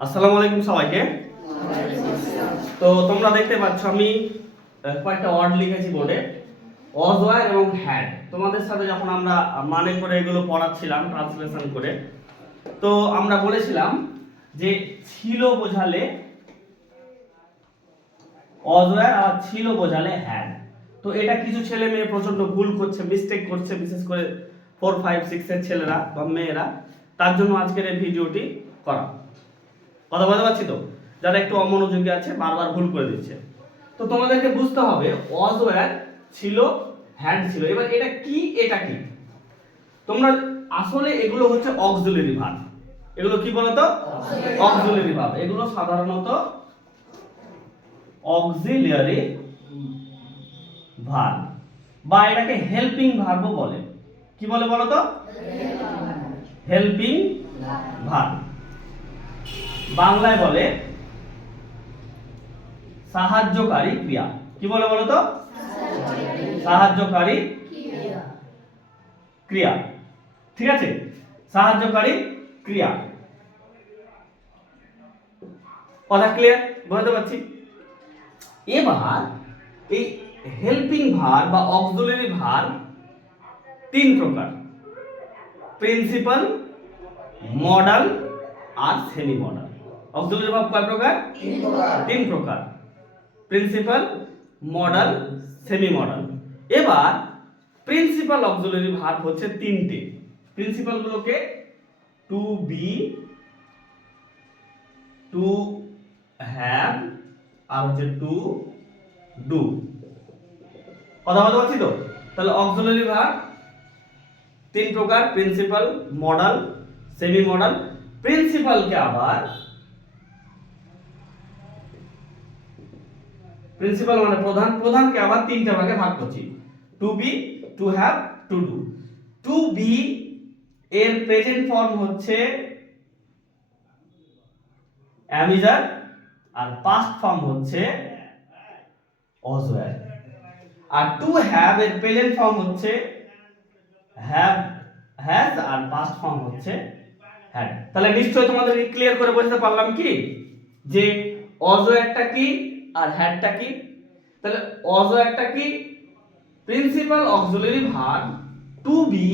আসসালামু আলাইকুম সবাইকে। তো তোমরা দেখতে পাচ্ছ আমি কয়েকটা ওয়ার্ড লিখেছি বোর্ডে, ওয়াজ ওয়্যার এবং হ্যাড। তোমাদের সাথে যখন আমরা মানে করে এগুলো পড়াচ্ছিলাম ট্রান্সলেশন করে, তো আমরা বলেছিলাম যে ছিল বোঝালে ওয়াজ ওয়্যার আর ছিল বোঝালে হ্যাড। তো এটা কিছু ছেলে মেয়ে প্রচন্ড ভুল করছে, মিস্টেক করছে, বিশেষ করে 4, 5, 6 এর ছেলেরা বা মেয়েরা। তার জন্য আজকের এই ভিডিওটি করা। কথা বলতে পারছি তো? যারা একটু অমনোযোগী আছে বারবার ভুল করে দিচ্ছে। তো তোমাদেরকে বুঝতে হবে ওয়াজ ওয়্যার ছিল, হ্যাড ছিল। এবার এটা কি, এটা কি? তোমরা আসলে এগুলো হচ্ছে অক্সিলারি ভার্ব। এগুলো কি বলতো? Auxiliary verb. এগুলো সাধারণত অক্সিলারি ভার্ব বা এটাকে হেল্পিং ভার্বও বলে। কি বলে বলো তো? Helping verb. বাংলায় বলে সাহায্যকারী ক্রিয়া। কি বলে বলো তো? সাহায্যকারী ক্রিয়া। ঠিক আছে, সাহায্যকারী ক্রিয়া। কথা ক্লিয়ার? বুঝতে পারছি। এবার এই হেল্পিং ভার্ব বা অক্সিলারি ভার্ব তিন প্রকার: প্রিন্সিপাল, মডাল আর সেমি মডাল। অক্সিলারি ভার্ব কয় প্রকার? তিন প্রকার: প্রিন্সিপাল, মডাল, সেমি মডাল। এবার প্রিন্সিপাল অক্সিলারি ভার্ব হচ্ছে তিনটে। প্রিন্সিপাল গুলোকে টু বি, টু হ্যাভ আর হচ্ছে টু ডু। কথা বলতে পারছি তো? তাহলে অক্সিলারি ভার্ব তিন প্রকার: প্রিন্সিপাল, মডাল, সেমি মডাল। প্রিন্সিপালকে আবার, প্রিন্সিপাল মানে প্রধান, প্রধানকে আবার তিনটা ভাগে ভাগ করছি: to be, to have, to do. To be এর প্রেজেন্ট ফর্ম হচ্ছে অ্যামিজার আর পাস্ট ফর্ম হচ্ছে ওয়াজ ওয়্যার। আর টু হ্যাভ এর প্রেজেন্ট ফর্ম হচ্ছে হ্যাভ, হ্যাজ আর পাস্ট ফর্ম হচ্ছে হ্যাড। তাহলে নিশ্চয়ই তোমাদেরকে ক্লিয়ার করে বোঝাতে পারলাম কি যে ওয়াজ ওয়্যারটা কি আর হ্যাডটা কি। তাহলে ওয়াজ ওয়্যারটা কি? Principal auxiliary verb to be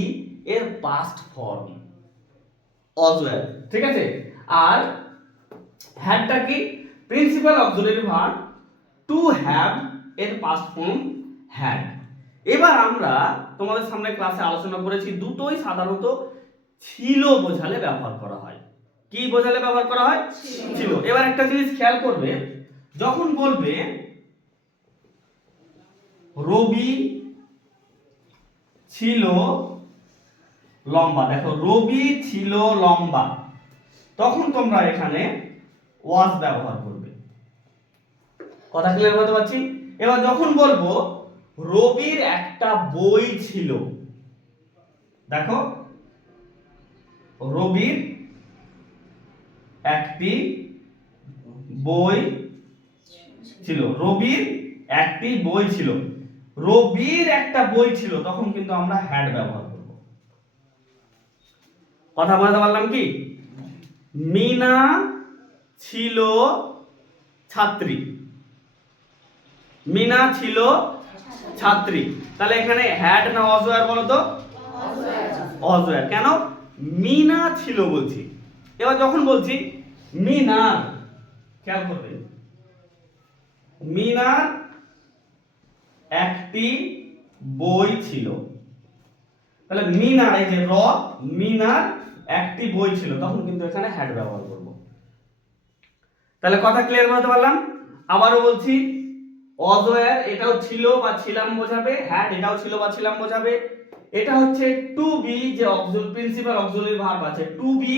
এর পাস্ট ফর্ম ওয়াজ ওয়্যার। ঠিক আছে। আর হ্যাডটা কি? Principal auxiliary verb to have এর পাস্ট ফর্ম হ্যাড। এবার আমরা তোমাদের সামনে ক্লাসে আলোচনা করেছি দুটোই সাধারণত ছিল বোঝালে ব্যবহার করা হয়। কি বোঝালে ব্যবহার করা হয়? ছিল। এবার একটা জিনিস খেয়াল করবে, যখন বলবে রবি ছিল লম্বা, দেখো রবি ছিল লম্বা, তখন তোমরা এখানে ওয়াজ ব্যবহার করবে। কথা ক্লিয়ার করতে পারছি? এবার যখন বলবো রবির একটা বই ছিল, দেখো রবির একটি বই ছিল, রবির একটি বই ছিল, রবির একটা বই ছিল, তখন কিন্তু আমরা হ্যাড ব্যবহার করব। কথা বলতে পারলাম কি? মিনা ছিল ছাত্রী, মিনা ছিল ছাত্রী। তাহলে এখানে হ্যাড না ওয়াজ ওয়্যার বলো তো? ওয়াজ ওয়্যার। কেন? মিনা ছিল বলছি। এবার যখন বলছি মিনার, খেয়াল করবে, মিনার একটি বই ছিল। তাহলে মিনার, এই যে র, মিনার একটি বই ছিল, তখন কিন্তু এখানে হ্যাড ব্যবহার করব। তাহলে কথা ক্লিয়ার করতে পারলাম? আবারও বলছি, ওয়াজ ওয়্যার এটাও ছিল বা ছিলাম বোঝাবে, হ্যাড এটাও ছিল বা ছিলাম বোঝাবে। এটা হচ্ছে টু বি, যে প্রিন্সিপাল অক্সিলারি ভার্ব আছে টু বি,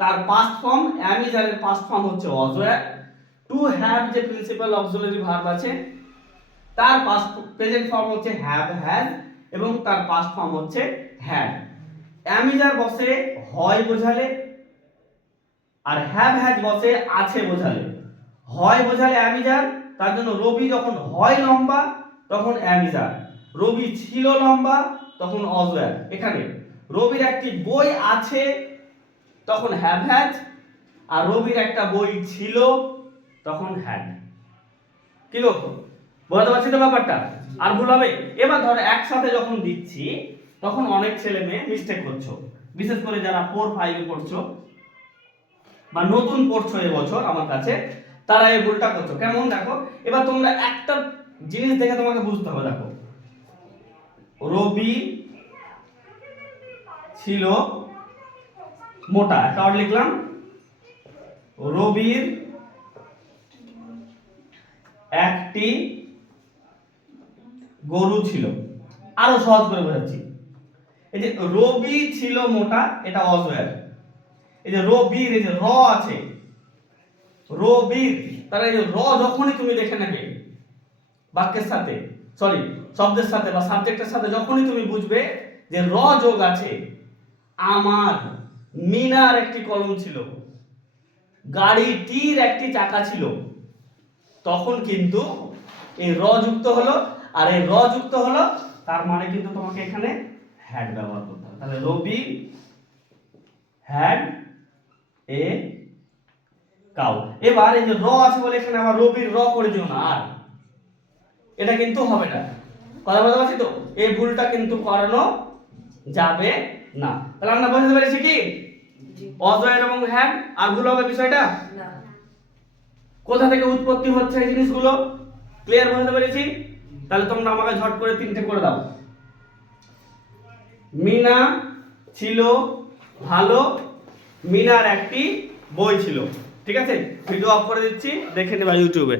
তার পাস্ট ফর্ম অ্যামিজারের পাস্ট ফর্ম হচ্ছে ওয়াজ ওয়্যার। টু হ্যাভ যে প্রিন্সিপাল অক্সিলারি ভার্ব আছে তার পাস্ট প্রেজেন্ট ফর্ম হচ্ছে হ্যাভ, হ্যাজ, এবং তার পাস্ট ফর্ম হচ্ছে হ্যাড। অ্যামিজার বসে হয় বোঝালে, আর হ্যাভ হ্যাজ বসে আছে বোঝালে। হয় বোঝালে অ্যামিজার, তার জন্য রবি যখন হয় লম্বা তখন অ্যামিজার, রবি ছিল লম্বা তখন ওয়াজ ওয়্যার। এখানে রবির একটি বই আছে তখন হ্যাভ হ্যাজ, আর রবির একটা বই ছিল, তখন হ্যাড। কি গো, বুঝতে পারছি তো ব্যাপারটা? আর ভুল হবে? এবার ধরো একসাথে যখন দিচ্ছি তখন অনেক ছেলে মেয়ে মিস্টেক করছো, বিশেষ করে যারা 4-5 এ পড়ছো বা নতুন পড়ছো এবছর আমার কাছে, তারা এই ভুলটা করছো। কেমন দেখো, এবার তোমরা একটা জিনিস দেখে তোমাকে বুঝতে হবে। দেখো, রবি ছিল মোটা, একটা ওয়ার্ড লিখলাম, রবির একটি গরু ছিল। আরো সহজ করে বোঝাচ্ছি, এই যে রবি ছিল মোটা, এটা অজয়ের। এই যে রবির, এই যে র আছে, রবির, তাহলে এই যে র যখনই তুমি দেখে নেবে বাক্যের সাথে, সরি শব্দের সাথে বা সাবজেক্টের সাথে, যখনই তুমি বুঝবে যে র যোগ আছে, আমার মিনার একটি কলম ছিল, গাড়িটির একটি চাকা ছিল, তখন কিন্তু এই র যুক্ত হলো। আর এই র যুক্ত হলো, তার মানে কিন্তু তোমাকে এখানে হ্যাড ব্যবহার করতে হবে। তাহলে রবি হ্যাড এ কাউ। এবার এই যে র আছে বলে এখানে আবার রবির র করে দিও না, আর এটা কিন্তু হবে না। কথা বলতে পারছি তো? এই ভুলটা কিন্তু করানো যাবে না। তাহলে আমরা বুঝতে পেরেছি কি অজয় এবং হ্যাড। আর ভুল হবে বিষয়টা না, কোথা থেকে উৎপত্তি হচ্ছে এই জিনিসগুলো ক্লিয়ার বুঝতে পেরেছি? তাহলে তোমরা আমাকে ঝট করে 3টে করে দাও। মিনা ছিল ভালো, মিনার একটি বই ছিল। ঠিক আছে, ভিডিও অফ করে দিচ্ছি, দেখে নেবা ইউটিউবে।